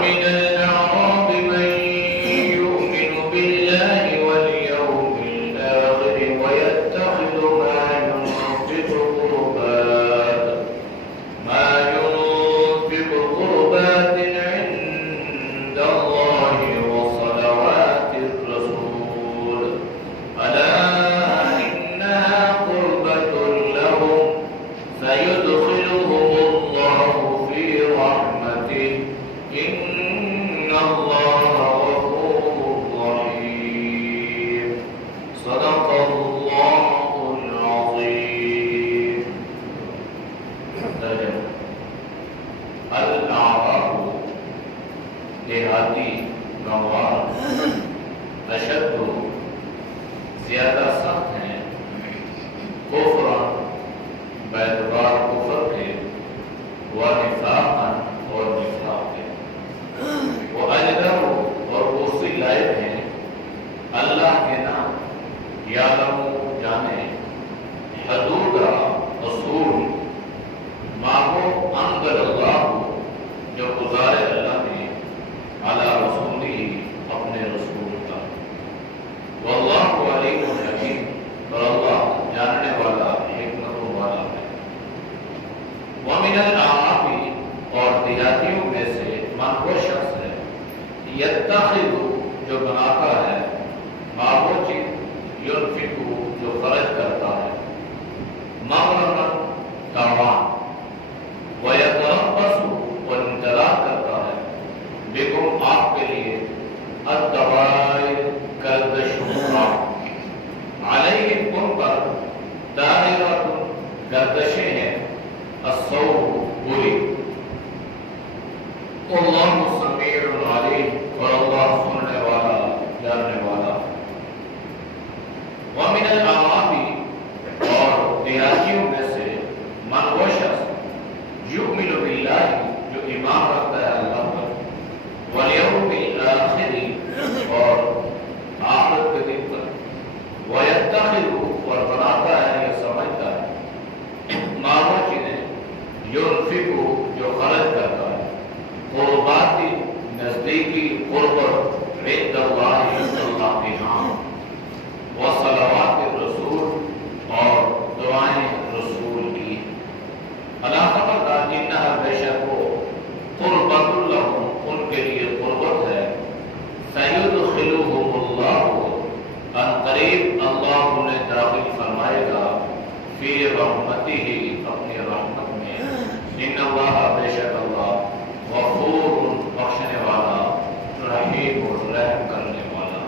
ومن الأعراب من يؤمن بالله واليوم الآخر ويتخذ ما ينفق قربات عند الله وصلوات الرسول ألا إنها قربة لهم فيدخلهم الله في رحمته إن الله غفور رحيم صدق الله العظيم. الأعراب دیہاتی گنوار اشد زیادہ سخت ہیں کفرا بیدبار کفر کے ونفاقا اور نفاق کے وہ اجدر اور اسی لائق ہیں اللہ کے نام یعلم جانے حدود اصول ماہو انزل اللہ جو گزارے اللہ نے علی رسولی اپنے رسول کا واللہ علیم حکیم اور اللہ جاننے والا حکمتوں والا ہے. ومن الأعراب اور دیہاتیوں میں سے من وہ شخص ہے یتخذ جو بناتا ہے ما وہ چیز ينفق جو خرچ کرتا ہے مغرما تاوان ويتربص اور انتظار کرتا ہے بكم آپ کے لیے الدوائر گردشوں کا علیہم ان پر دائرۃ گردشیں ہیں السوء بری اللہ سمیع علیم اور اللہ سننے والا جاننے والا. ومن الأعراب اور دیہاتیوں میں سے من وہ شخص یؤمن باللہ جو ایمان رکھتا ہے اللہ پر والیوم الآخر اور آخرت کے دن پر ویتخذ اور بناتا ہے یا سمجھتا ہے ما وہ چیزیں ينفق جو خرچ کرتا ہے قربات نزدیکی قربت عند اللہ اللہ کے ہاں وصلوات الرسول اور دعائیں رسول کی اللہ خبردار انہا بے شک وہ قربت لہم ان کے لیے قربت ہے سیدخلوہم اللہ ان قریب اللہ انہیں داخل فرمائے گا فی رحمتہ اپنی رحمت میں ان اللہ بے شک اللہ غفور بخشنے والا رحیم اور رحم کرنے والا.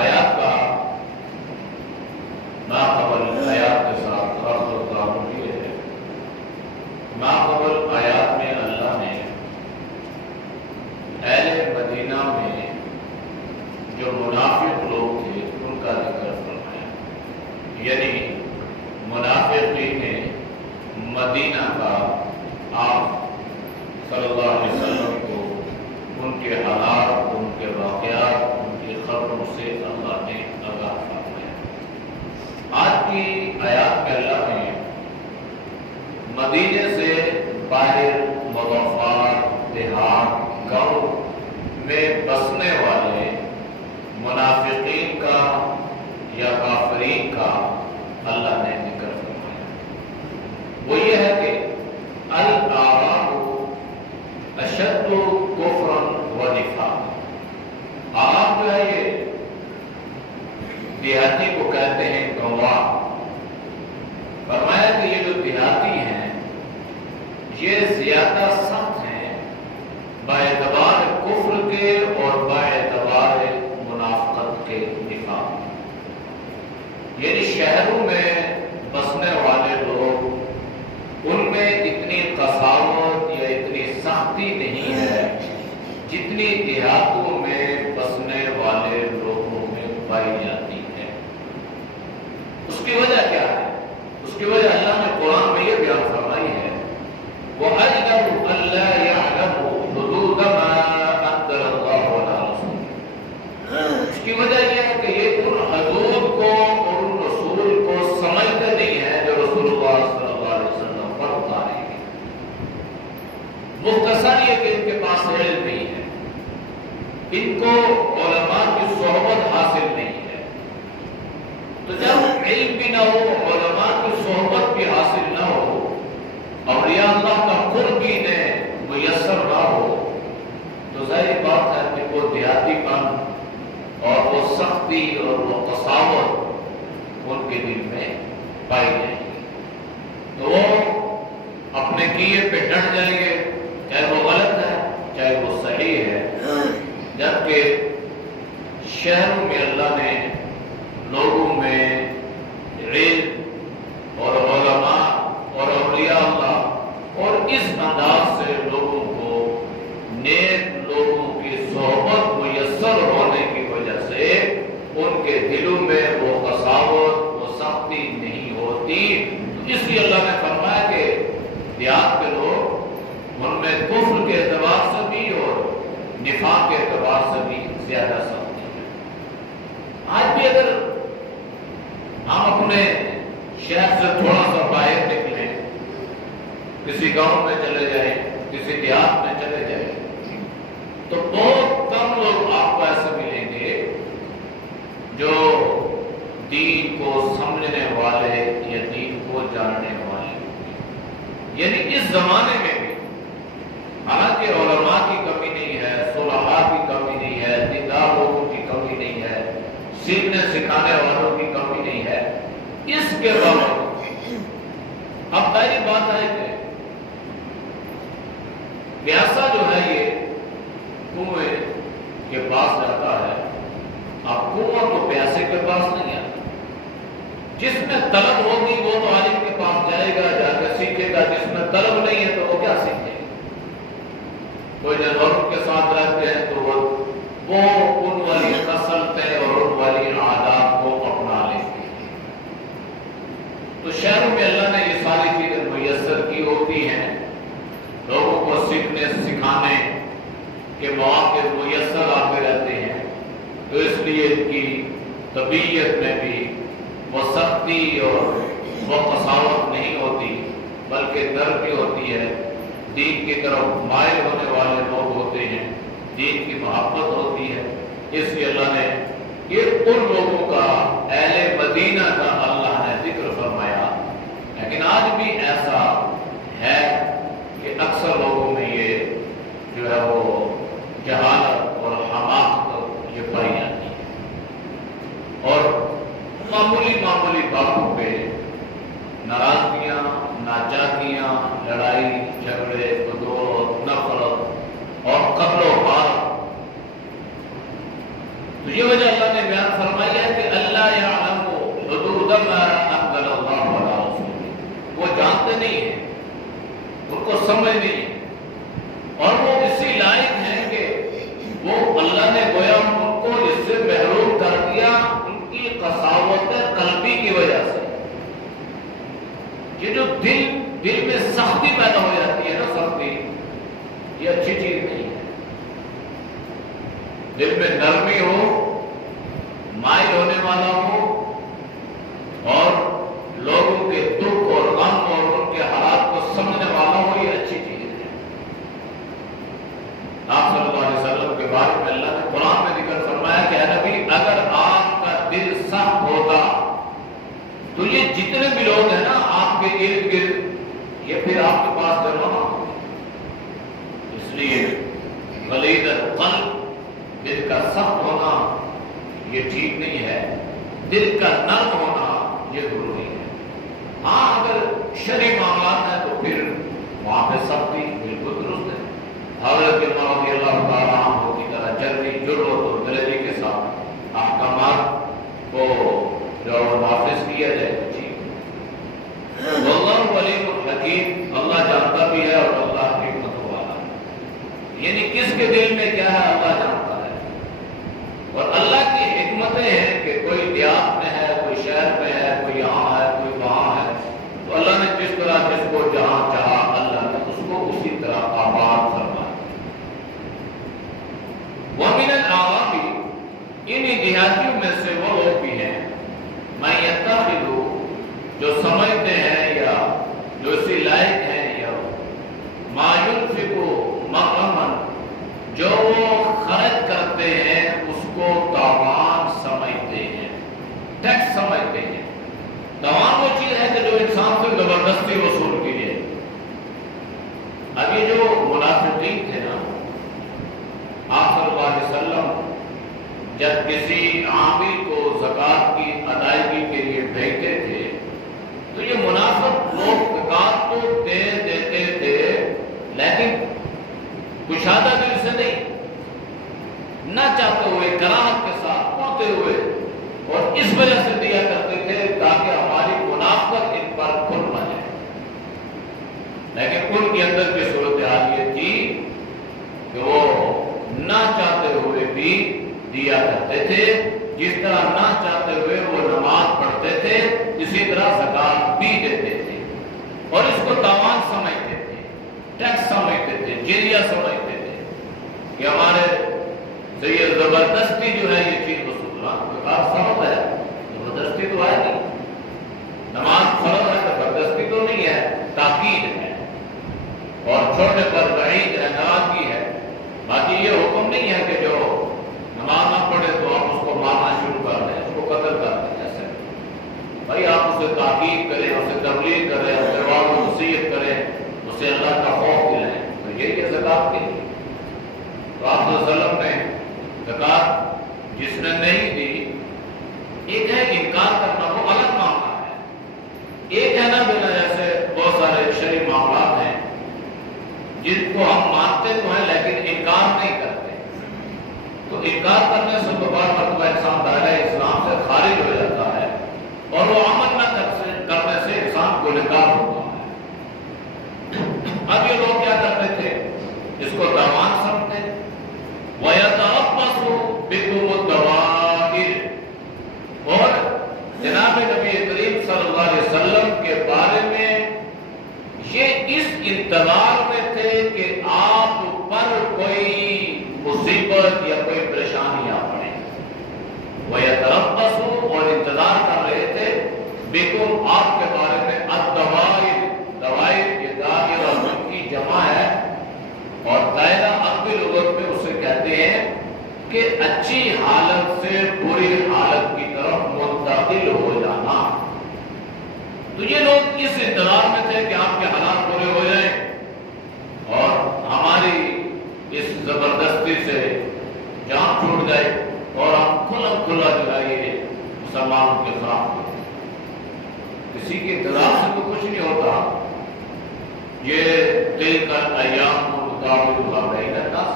آیات کا ماقبل آیات کے ساتھ رفع و تعامل یہ ہے. ماقبل آیات میں اللہ نے اہل مدینہ میں جو منافق لوگ تھے ان کا ذکر فرمایا. یعنی منافقین مدینہ کا آپ صلی اللہ علیہ وسلم کو ان کے حالات ان کے واقعات ان کی خبروں سے اللہ نے آگاہ فرمایا. آج کی آیات میں اللہ نے مدینے سے باہر مضافات دیہات گاؤں میں بسنے والے منافقین کا یا کافرین کا اللہ نے ذکر فرمایا. وہ یہ ہے کہ الأعراب اشد کفرا و نفاق. آپ جو ہے یہ دیہاتی کو کہتے ہیں گنوار. فرمایا کہ یہ جو دیہاتی ہیں یہ زیادہ سخت ہیں باعتبار کفر کے اور باعتبار منافقت کے نفاق. یعنی شہروں میں بسنے والے لوگ ان میں اتنی قساوت یا اتنی سختی نہیں ہے جتنی دیہاتوں میں بسنے والے لوگوں میں پائی جاتی ہے. اس کی وجہ کیا ہے؟ اس کی وجہ اللہ نے قرآن میں یہ بیان فرمائی ہے وَأَجْدَرُ أَلَّا يَعْلَمُوا حُدُودَ مَا أَنزَلَ اللَّهُ عَلَىٰ رَسُولِهِ. اس کی وجہ یہ ہے کہ یہ ان حدود کو اور ان رسول کو سمجھتے نہیں ہیں جو رسول اللہ صلی اللہ علیہ وسلم پر اتارے گئے. مختصر یہ کہ ان کے پاس علم نہیں ہے، ان کو علماء کی صحبت حاصل نہیں ہے۔ تو جب علم بھی نہ ہو، علماء کی صحبت بھی حاصل نہ ہو، اولیاء اللہ کا قرب بھی انہیں میسر نہ ہو، تو ظاہر بات ہے کہ وہ دیہاتی پن اور وہ سختی اور وہ قساوت ان کے دل میں پائی جائے گی، تو وہ اپنے کیے پہ ڈٹ جائیں گے، چاہے وہ غلط ہے چاہے وہ صحیح ہے۔ جبکہ شہروں میں اللہ نے لوگوں میں علم اور علماء اور اولیاء اللہ اور اس انداز سے لوگوں کو نیک لوگوں کی صحبت میسر ہونے کی وجہ سے ان کے دلوں میں وہ قساوت وہ سختی نہیں ہوتی۔ اس لیے اللہ نے فرمایا کہ دیہات کے لوگ ان میں کفر کے اعتبار سے بھی اور نفاق کے اعتبار سے بھی زیادہ سختی ہے۔ آج بھی اگر ہم اپنے شہر سے تھوڑا سا باہر نکلیں، کسی گاؤں میں چلے جائیں، کسی دیہات میں چلے جائیں، تو بہت کم لوگ آپ کو ایسے ملیں گے جو دین کو سمجھنے والے یا دین کو جاننے والے، یعنی اس زمانے میں بھی حالانکہ علماء کی کمی نہیں ہے، صلحاء کی کمی نہیں ہے، دیندار لوگوں کی کمی نہیں ہے، سیکھنے سکھانے والوں کی کمی نہیں ہے، اس کے باوجود اب پہلی بات ہے کہ پیاسا جو ہے یہ کنویں کے پاس جاتا ہے، اب کنواں تو پیاسے کے پاس نہیں آتا، جس میں طلب ہوگی وہ تو عالم کے پاس جائے گا، جا کے سیکھے گا، جس میں طلب نہیں ہے تو وہ کیا سیکھے گا؟ کوئی جانوروں کے ساتھ رہتے ہیں تو وہ ان والی خصلتیں اور ان والی عادات کو اپنا لیتے ہیں۔ تو شہروں میں اللہ نے یہ ساری چیزیں میسر کی ہوتی ہیں، لوگوں کو سیکھنے سکھانے کے مواقع میسر آتے رہتے ہیں، تو اس لیے ان کی طبیعت میں بھی وہ سختی اور وہ قساوت نہیں ہوتی، بلکہ نرمی ہوتی ہے، دین کی طرف مائل ہونے والے لوگ ہوتے ہیں، دین کی محبت ہوتی ہے۔ اس لیے اللہ نے یہ ان لوگوں کا، اہل مدینہ کا اللہ نے ذکر فرمایا، لیکن آج بھی ایسا ہے کہ اکثر لوگوں میں یہ جو ہے وہ جہالت اور حماقت یہ پائی جاتی ہے، اور معمولی باتوں پہ ناراضگیاں، ناچاکیاں، لڑائی جھگڑے، بدولت، نفرت اور قتل و غارت۔ تو یہ وجہ اللہ نے بیان فرمائی ہے کہ اللہ یعلم حدود ما انزل اللہ علی رسولہ، وہ جانتے نہیں ہیں، ان کو سمجھ نہیں ہے، اور وہ اسی لائق ہیں کہ وہ اللہ نے گویا ان کو اس سے محروم کر دیا ان کی قساوت قلبی کی وجہ سے۔ یہ جو دل میں سختی پیدا ہو جاتی ہے نا، سختی یہ اچھی چیز نہیں ہے۔ دل میں نرمی ہو، مائل ہونے والا ہو، اور لوگوں کے دکھ اور غم اور ان کے حالات کو سمجھنے والا ہو، یہ اچھی چیز ہے۔ آپ صلی اللہ علیہ وسلم کے بارے میں اللہ نے قرآن میں ذکر فرمایا کہ اے نبی، اگر آپ کا دل سخت ہوتا تو یہ جتنے بھی لوگ ہیں نا آپ کے ارد گرد، یہ پھر آپ کے پاس جمع ہوں۔ اس لیے غلیظ القلب، دل کا سخت ہونا یہ ٹھیک نہیں ہے، دل کا نرم ہونا یہ ضروری ہے۔ ہاں اگر شرعی معاملات ہیں تو پھر وہاں پہ سختی بالکل درست ہے۔ حضرت عمر رضی اللہ تعالیٰ عنہ کی طرح جلدی جرأت اور دلیری کے ساتھ احکامات کو جو نافذ کیا جائے تو ٹھیک ہے۔ واللہ علیم الحکیم، اللہ جانتا بھی ہے اور اللہ حکمت والا ہے، یعنی کس کے دل میں کیا ہے اللہ جانتا ہے، اور اللہ کی حکمتیں ہیں کہ کوئی دیہات میں ہے، کوئی شہر میں ہے، کوئی یہاں ہے، کوئی وہاں ہے، تو اللہ نے جس طرح جس کو جہاں چاہا اللہ نے اس کو اسی طرح آباد فرمایا۔ وَمِنَ الْأَعْرَابِ، انہی دیہاتیوں میں سے وہ لوگ بھی ہیں، مَن يَتَّخِذُ، جو سمجھتے ہیں یا جو اسی لائق ہیں، یا مَا يُنْفِقُ زبردستی وصول کیجیے۔ اب یہ جو منافقین تھے نا، آپ صلی اللہ علیہ وسلم جب کسی عامل کو زکوٰۃ کی ادائیگی کے لیے بھیجتے تھے تو یہ منافق لوگ زکوٰۃ تو دے دیتے تھے، لیکن کشادہ دل سے نہیں، نہ چاہتے ہوئے، کراہت کے ساتھ پڑھتے ہوئے، اور اس وجہ سے دیا کرتے تھے تاکہ ہماری منافقت ان پر کھل نہ جائے۔ لیکن ان کے اندر کی صورتحال یہ تھی کہ وہ نہ چاہتے ہوئے بھی دیا کرتے تھے، جس طرح نہ چاہتے ہوئے وہ نماز پڑھتے تھے، اسی طرح زکوٰۃ بھی دیتے تھے، اور اس کو تاوان سمجھتے تھے، ٹیکس سمجھتے تھے، جزیہ سمجھتے تھے کہ ہمارے سے یہ زبردستی جو ہے یہ چیز وصولنا فرض ہے، زبردستی تو ہے نہیں، نماز فرض ہے، زبردستی تو نہیں ہے، تاکید ہے، اور چھوڑنے پر وعید ہے، ناراضگی ہے۔ باقی یہ حکم نہیں ہے کہ جو نماز نہ پڑھے تو آپ اس کو مارنا شروع کر دیں، اس کو قتل کر دیں، ایسے بھائی آپ اسے تاکید کریں، اسے تبلیغ کریں، اسے وعظ و نصیحت کریں، اسے اللہ کا خوف دلائیں، تو یہ زکوٰۃ کے لیے۔ تو آپ صلی اللہ علیہ وسلم نے زکوٰۃ جس نے نہیں دی، ایک ہے انکار کرنا، وہ الگ معاملہ ہے، ایک ہے نہ دینا، جیسے بہت سارے شرعی معاملات ہیں جن کو ہم مانتے تو ہیں لیکن انکار نہیں کرتے، تو انکار کرنے سے تو بار مرتبہ انسان دائرہ اسلام سے خارج ہو جاتا ہے، اور وہ عمل نہ کرنے سے انسان گنہگار ہوتا ہے۔ اب یہ لوگ کیا کرتے تھے، اس کو تاوان سمجھتے، وَيَتَرَبَّصُ بِكُمُ الدَّوَائِرَ، اور جناب نبی کریم صلی اللہ علیہ وسلم کے بارے میں یہ اس انتظار میں تھے کہ آپ پر کوئی مصیبت یا کوئی پریشانی آ پڑے، وَيَتَرَبَّصُ، اور انتظار کر رہے تھے، بِكُمْ، آپ کے بارے میں، الدوائر، دوائر یہ دائرہ کی جمع ہے، اور دائرہ عربی لغت میں اسے کہتے ہیں کہ اچھی حالت سے بری حالت کی طرف منتقل ہو جانا۔ تو یہ لوگ اس انتظار میں تھے کہ آپ کے حالات پورے ہو جائیں اور ہماری اس زبردستی سے جان چھوٹ جائے اور ہم کھلا جو ہے یہ مسلمانوں کے خلاف ہو۔ کسی کے انتظار سے تو کچھ نہیں ہوتا، یہ دل کا ایام و مطابق بین الناس،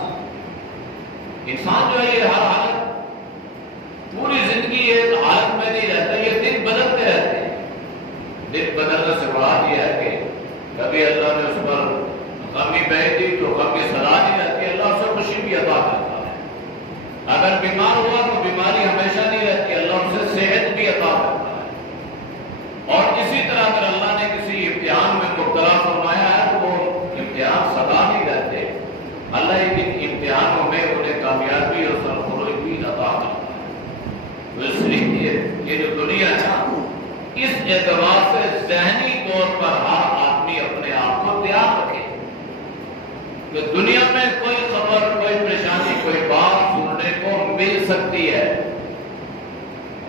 انسان جو ہے یہ ہر حالت پوری زندگی ایک حالت میں نہیں رہتا، یہ دن بدلتے رہتے ہیں۔ دن بدلنے سے مراد یہ ہے کہ کبھی اللہ نے اس پر غمی بہہ دی تو غمی سزا نہیں رہتی، اللہ اسے خوشی بھی عطا کرتا ہے۔ اگر بیمار ہوا تو بیماری ہمیشہ نہیں رہتی، اللہ اسے صحت بھی عطا کرتا ہے۔ اور اسی طرح اگر اللہ نے کسی امتحان میں مبتلا فرمایا ہے تو وہ امتحان سزا نہیں رہتے، اللہ ان امتحانوں میں انہیں کامیابی اور سرفراز بھی عطا کرتا ہے۔ تو اس لیے یہ جو دنیا ہے اس اعتبار سے ذہنی طور پر ہر آدمی اپنے آپ کو تیار رکھے کہ دنیا میں کوئی خبر، کوئی پریشانی، کوئی بات سننے کو مل سکتی ہے،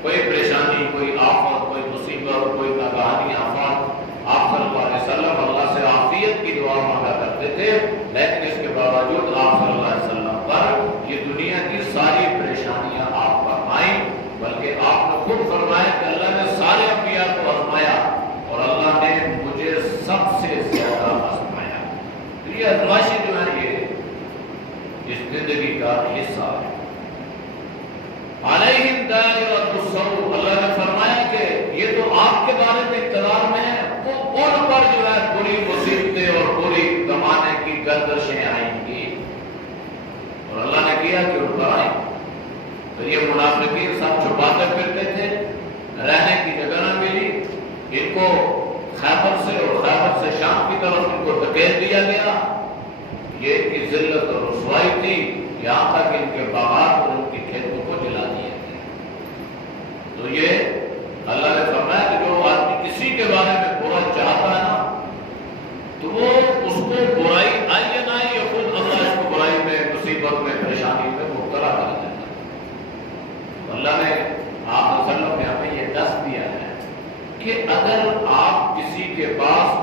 کوئی پریشانی، کوئی آفت، کوئی مصیبت، کوئی ناگہانی آفات۔ آپ صلی اللہ علیہ وسلم اللہ سے عافیت کی دعا مانگا کرتے تھے، لیکن اس کے باوجود آپ صلی اللہ علیہ وسلم پر یہ دنیا کی ساری پریشانیاں آپ پر آئیں، بلکہ آپ نے خود فرمایا کہ اللہ نے سارے انبیاء کو آزمایا اور اللہ نے مجھے سب سے زیادہ آزمایا۔ تو یہ آزمائشیں جو ہے یہ اس زندگی کا حصہ ہے۔ علیہم دائرۃ السوء، اللہ نے فرمایا کہ یہ تو آپ کے بارے میں انتظار میں ہے، وہ ان پر جو ہے بری مصیبتیں اور بری زمانے کی گردشیں آئیں گی، اور اللہ نے کیا کہ ان پر آئیں۔ تو یہ منافقین سب چھپاتے پھرتے تھے، رہنے کی جگہ نہ ملی، ان کو خیبر سے اور خیبر سے شام کی طرف ان کو دھکیل دیا گیا، یہ ان کی ذلت اور رسوائی تھی، یہاں تک ان کے باغات اور ان کی کھیتوں کو جلا دیے تھے۔ تو یہ اللہ نے فرمایا کہ جو آدمی کسی کے بارے میں برا چاہتا ہے نا تو وہ اس کو برائی آئی یا نہ آئی، خود اللہ اس کو برائی میں، مصیبت میں، پریشانی میں مبتلا کر دیتا ہے۔ اللہ نے آپ صلی اللہ علیہ وسلم نے ہمیں یہ دست دیا ہے کہ اگر آپ کسی کے پاس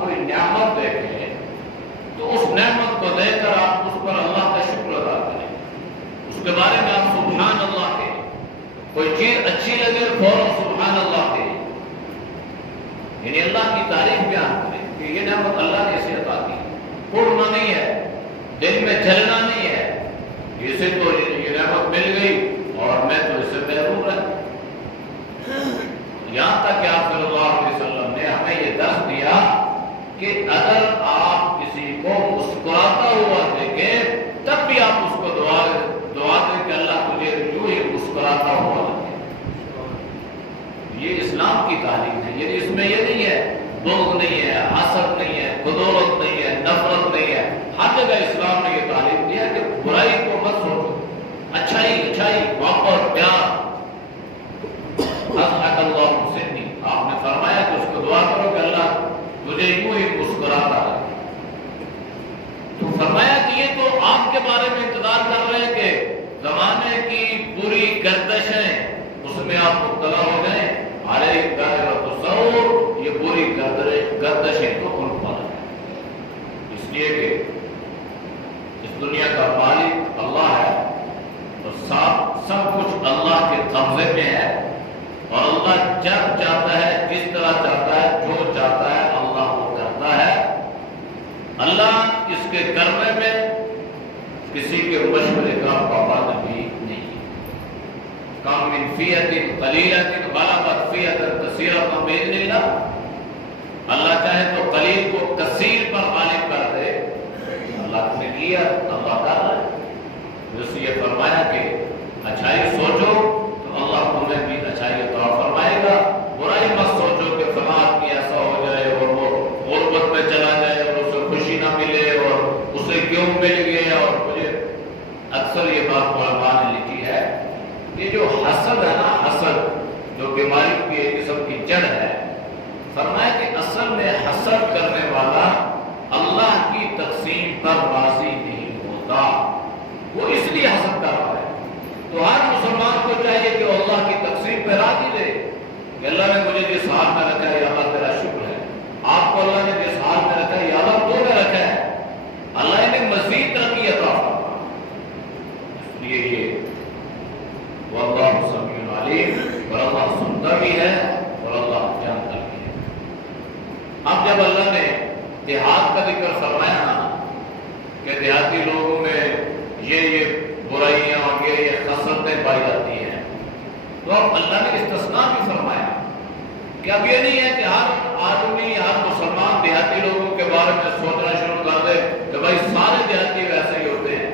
کوئی چیز اچھی لگے فوراً سبحان اللہ کہے، یعنی اللہ کی تعریف بیان کرے کہ یہ نعمت اللہ نے اسے عطا کی، اڑنا نہیں ہے، دل میں جلنا نہیں ہے، اسے تو یہ نعمت مل گئی اور میں تو اس سے محروم رہا۔ یہاں تک کہ آپ صلی اللہ علیہ وسلم نے ہمیں یہ درس دیا کہ اگر آپ کسی کو مسکراتا ہوا دیکھیں تب بھی آپ اس کو دعا دیں کہ اللہ تجھے یوں ہی مسکراتا ہوا دے۔ یہ اسلام کی تعلیم ہے، یعنی اس میں یہ نہیں ہے بغض نہیں ہے، حسد نہیں ہے، خدورت نہیں ہے، نفرت نہیں ہے۔ ہر جگہ اسلام نے یہ تعلیم دیا کہ برائی کو مت سوچو، اچھائی محبت پیار۔ اضحک اللہ سنی، آپ نے فرمایا کہ اس کو دعا کرو کہ اللہ تجھے یوں ہی مسکراتا ہے۔ تو فرمایا کہ یہ تو آپ کے بارے میں انتظار کر رہے ہیں کہ زمانے کی پوری گردشیں اس میں آپ مبتلا ہو جائیں، علیہ دائرۃ السوء، یہ پوری گردشیں تو ان پر ہے، اس لیے کہ اس دنیا کا مالک اللہ ہے تو سب کچھ اللہ کے قبضے میں ہے، اور اللہ جب چاہتا ہے، جس طرح چاہتا ہے، جو چاہتا ہے اللہ وہ کرتا ہے۔ اللہ اس کے کرنے میں کسی کے مشورے کا پابند بھی نہیں۔ کم من فیۃ قلیلۃ غلبت فیۃ کثیرۃ باذن اللہ، اللہ چاہے تو قلیل کو کثیر پر غالب کر دے، اللہ نے کیا، اللہ کر رہا ہے۔ اس لیے فرمایا کہ اچھائی سوچو تو اللہ تمہیں بھی اچھائی عطا فرمائے گا، برائی مت سوچو کہ فلاں آدمی ایسا ہو جائے اور وہ غربت میں چلا جائے اور اسے خوشی نہ ملے اور اسے کیوں مل گیا۔ اور مجھے اکثر یہ بات علماء نے لکھی ہے، یہ جو حسد ہے نا، حسد جو بیماری کی ایک قسم کی جڑ ہے، فرمایا کہ اصل میں حسد کرنے والا اللہ کی تقسیم پر راضی نہیں ہوتا، وہ اس لیے حسد کر رہا ہے۔ تو ہر مسلمان کو چاہیے کہ اللہ کی تقسیم پہ راضی دے کہ اللہ نے مجھے جس حال میں رکھا ہے یا اللہ تیرا شکر ہے، آپ کو اللہ نے جس حال میں رکھا ہے یا اللہ تو میں رکھا ہے، اللہ نے مزید ترقی عطا فرمائی۔ اس لیے یہ واللہ سمیع علیم، اور اللہ سنتا بھی ہے اور اللہ جانتا بھی ہے۔ اب جب اللہ نے دیہات کا ذکر فرمایا نا کہ دیہاتی لوگوں میں یہ برائیاں اور یہ خصلتیں پائی جاتی ہیں، تو اب اللہ نے استثناء بھی فرمایا کہ اب یہ نہیں ہے کہ ہر آدمی ہر مسلمان دیہاتی لوگوں کے بارے میں سوچنا شروع کر دے کہ بھائی سارے دیہاتی ویسے ہی ہوتے ہیں،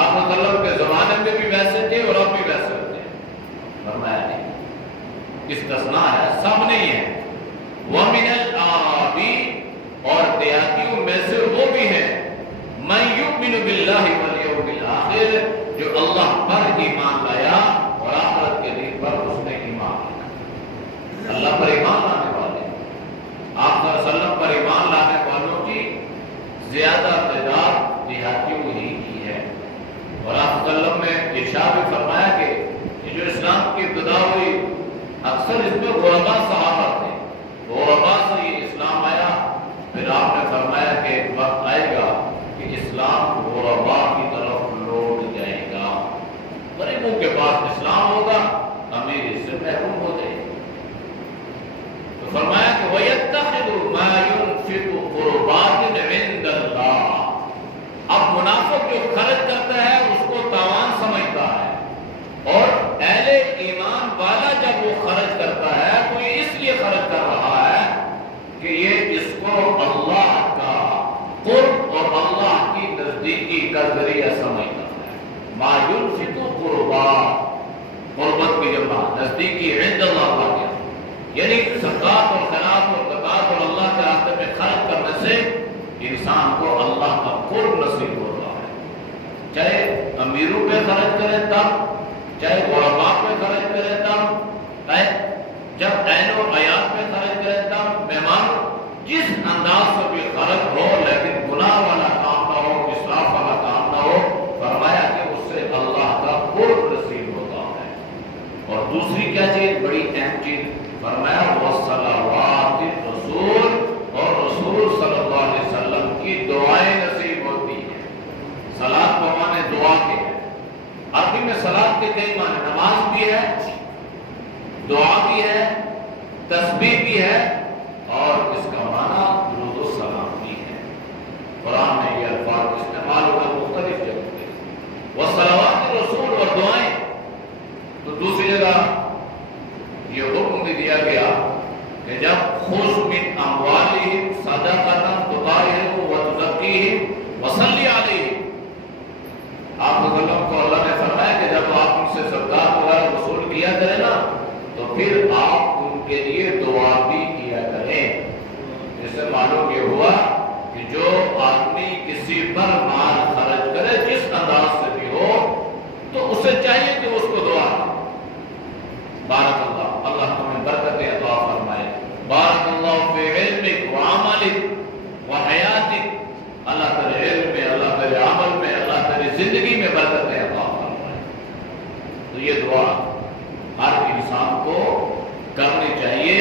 آپ مطلب کے زمانے میں بھی ویسے تھے اور اب بھی ویسے ہوتے ہیں۔ فرمایا نہیں، استثناء ہے، سب نہیں ہے۔ وَمِنَ الْأَعْرَابِ، اور دیہاتیوں میں سے وہ بھی ہیں، مَن يُؤْمِنُ بِاللَّهِ وَالْيَوْمِ الْآخِرِ، جو اللہ پر ایمان لایا اور آخرت کے دن پر اس نے ایمان لایا۔ اللہ پر ایمان لانے والے، آپ صلی اللہ علیہ وسلم پر ایمان لانے والوں کی زیادہ تعداد دیہاتیوں ہی کی ہے۔ اور آپ صلی اللہ علیہ وسلم نے ارشاد بھی فرمایا کہ یہ جو اسلام کی ابتدا ہوئی اکثر اس میں غربا صحابہ تھے، غربا سے یہ اسلام آیا۔ پھر آپ نے فرمایا کہ ایک وقت آئے گا کہ اسلام غربا کی طرف لوٹ جائے گا، غریبوں کے پاس اسلام ہوگا، امیر اس سے محروم ہو جائے گا۔ تو فرمایا کہ وَيَتَّخِذُ مَا يُنْفِقُ قُرُبَاتٍ عِنْدَ اللَّهِ، اب منافق جو خرچ کرتا ہے اس کو تاوان سمجھتا ہے، اور اہل ایمان والا جب وہ خرچ کرتا ہے تو یہ اس لیے خرچ کر رہا ہے کہ یہ اس کو اللہ کا قرب اور اللہ کی نزدیکی کا ذریعہ سمجھتا ہے۔ ما ينفق قربات، قربت کی جمع نزدیکی، عند اللہ واقع، یعنی زکات اور خیرات اور زکات اور اللہ کے راستے میں خرچ کرنے سے انسان کو اللہ کا قرب نصیب ہوتا ہے، چاہے امیروں پہ خرچ کرے تب، چاہے غرباء پہ خرچ کرے تب، جب عین و عیاض پہ خرچ کرے تب، مہمان جس انداز سے بھی خرچ ہو لیکن گناہ والا کام نہ ہو، اسراف والا کام نہ ہو، فرمایا کہ اس سے اللہ کا قرب نصیب ہوتا ہے۔ اور دوسری کیا چیز، بڑی اہم چیز فرمایا وَصَلَوَاتِ الرَّسُولِ، اور رسول صلی اللہ علیہ وسلم کی دعائیں نصیب ہوتی ہیں۔ صلاۃ کو مانے دعا کے، عربی میں صلاۃ کے کے کئی معنی، نماز بھی ہے، دعا بھی ہے، تسبیح بھی ہے، اور اس کا معنی درود و سلام بھی ہے۔ قرآن میں یہ الفاظ استعمال ہوتا ہے مختلف جگہوں پہ۔ والصلوات رسول، اور دعائیں، تو دوسری جگہ یہ حکم بھی دیا گیا کہ جب خذ من اموالہم صدقۃ تطہرھم وتزکیہم وصلی علیہم، آپ کو اللہ نے فرمایا کہ جب آپ ان سے صدقات وغیرہ وصول کیا کریں نا تو پھر آپ ان کے لیے دعا بھی کیا کریں۔ اس سے معلوم یہ ہوا کہ جو آدمی کسی پر مال خرچ کرے جس انداز سے بھی ہو تو اسے چاہیے کہ اس کو دعا کرے۔ بارک اللہ، اللہ تمہیں برکتیں عطا فرمائے۔ بارک اللہ فی علمک وعملک وحیاتک، اللہ تیرے علم میں، اللہ تیرے عمل میں، اللہ تیری زندگی میں برکتیں عطا فرمائے۔ تو یہ دعا ہر انسان کو کرنی چاہیے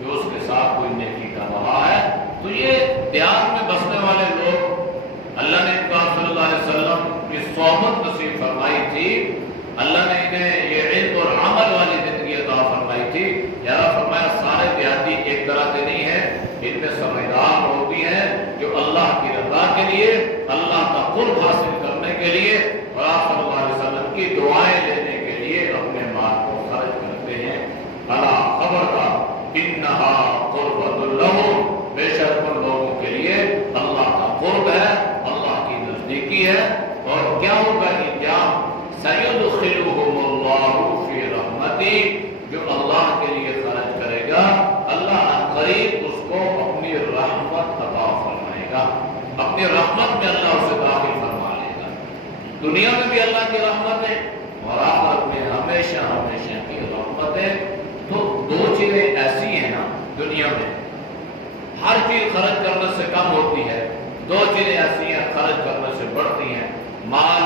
جو اس کے ساتھ کوئی نیکی کر رہا ہے۔ تو یہ دیہات میں بسنے والے لوگ، اللہ نے ان کا صلی اللہ علیہ وسلم کی صحبت نصیب فرمائی تھی، اللہ نے انہیں یہ علم اور عمل والی زندگی عطا فرمائی تھی۔ یا فرمایا سارے دیہاتی ایک طرح کے نہیں ہیں، ان میں سمجھدار لوگ بھی ہیں جو اللہ کی رضا کے لیے، اللہ کا قرب حاصل کرنے کے لیے اور آپ صلی اللہ علیہ وسلم کی دعائیں لینے کے لیے اپنے مال کو خرچ کرتے ہیں۔ الا خبردار انہا قربۃ لہم، بے شک ان لوگوں کے لیے اللہ کا قرب ہے، اللہ کی نزدیکی ہے۔ اور کیا ہوگا انجام؟ سیدخلہم اللہ فی رحمتہ، جو اللہ کے لیے خرچ کرے گا اللہ عنقریب اس کو اپنی رحمت عطا فرمائے گا، اپنی رحمت میں اللہ اسے داخل فرما لے گا۔ دنیا میں بھی اللہ کی رحمت ہے اور آخرت میں ہمیشہ ہمیشہ کی رحمت ہے۔ تو دو چیزیں ایسی ہیں نا دنیا میں، ہر چیز خرچ کرنے سے کم ہوتی ہے، دو چیزیں ایسی ہیں خرچ کرنے سے بڑھتی ہیں۔ مال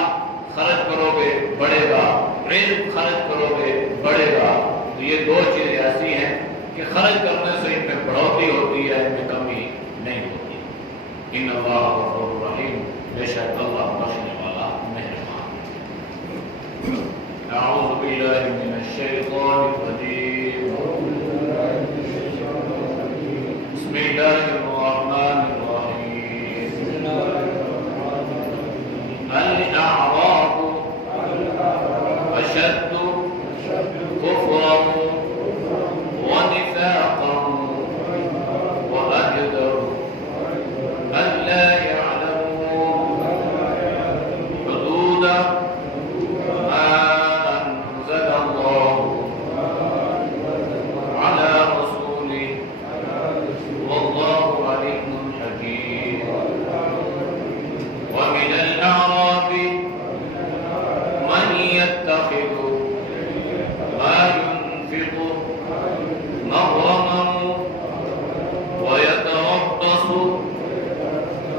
خرچ کرو گے بڑھے گا، علم خرچ کرو گے بڑھے گا۔ تو یہ دو چیزیں ایسی ہیں کہ خرچ کرنے سے ان میں بڑھوتی ہوتی ہے، ان میں کمی نہیں ہوتی۔ ان اللہ غفور رحیم، بے شک اللہ بخشنے والا مہربان۔ اعوذ باللہ من الشیطان الرجیم، بسم اللہ الرحمن الرحیم۔ الاعراب اشد كفرا ونفاقا واجدر الا يعلمون حدود ما انزل الله على رسوله والله عليم حكيم۔ ومن الأعراب من يتخذ ما ينفق مغرما ويتربص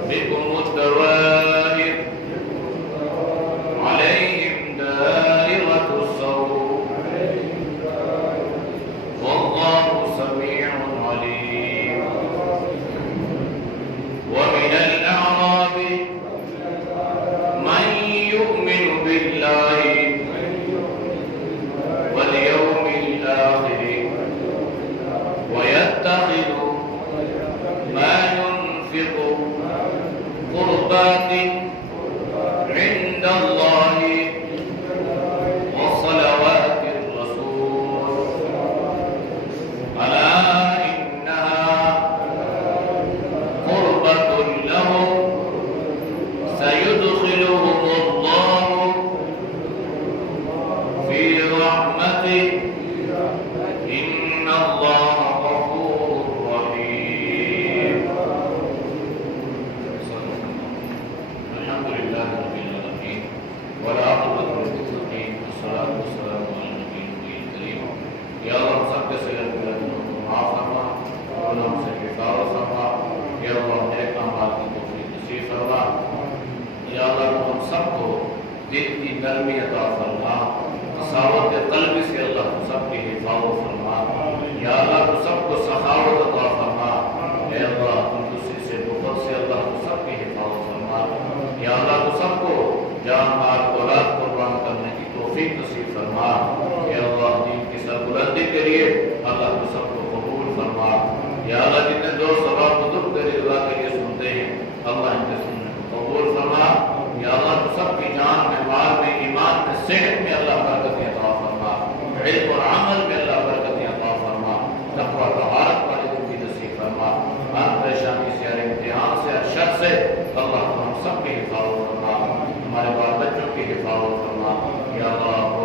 بكم الدوائر عليهم دائرة السوء والله سميع عليم۔ ومن الأعراب من يؤمن بالله واليوم الآخر ويتخذ ما ينفق قربات عند الله وصلوات الرسول ألا إنها قربة لهم سيدخلهم الله في رحمته إن الله غفور رحيم۔ الحمد لله رب العالمين والعاقبة للمتقين والصلاة والسلام على النبي الكريم۔ یا اللہ ہم سب کے صغیر گناہوں کو معاف فرما اور ہم سے حفاظت فرما۔ یا اللہ نیک اعمال کی توفیق نصیب فرما۔ یا اللہ ہم سب کو دل کی نرمی عطا فرما، قساوت قلب سے اللہ ہم سب کی حفاظت فرما۔ یا اللہ تو سب کو سخاوت عطا فرما۔ اے اللہ تندرستی سے بخل سے اللہ تو سب کی حفاظت فرما۔ یا اللہ تو سب کو جان مال اولاد قربان کرنے کی توفیق نصیب فرما۔ لیے اللہ تو سب کو قبول فرما۔ یا اللہ جتنے دوست سوال بزرگ تیری رضا کے لیے سنتے ہیں اللہ ان کے سننے کو قبول فرما۔ یا اللہ تو سب کی جان میں، مال میں، ایمان میں، صحت میں اللہ برکت عطا فرما، علم اور عمل میں اللہ برکت عطا فرما، تقویٰ طہارت والی زندگی نصیب فرما۔ ہر پریشانی سے، ہر امتحان سے، ہر شر سے اللہ تو ہم سب کی حفاظت فرما، ہمارے بال بچوں کی حفاظت فرما۔ یا اللہ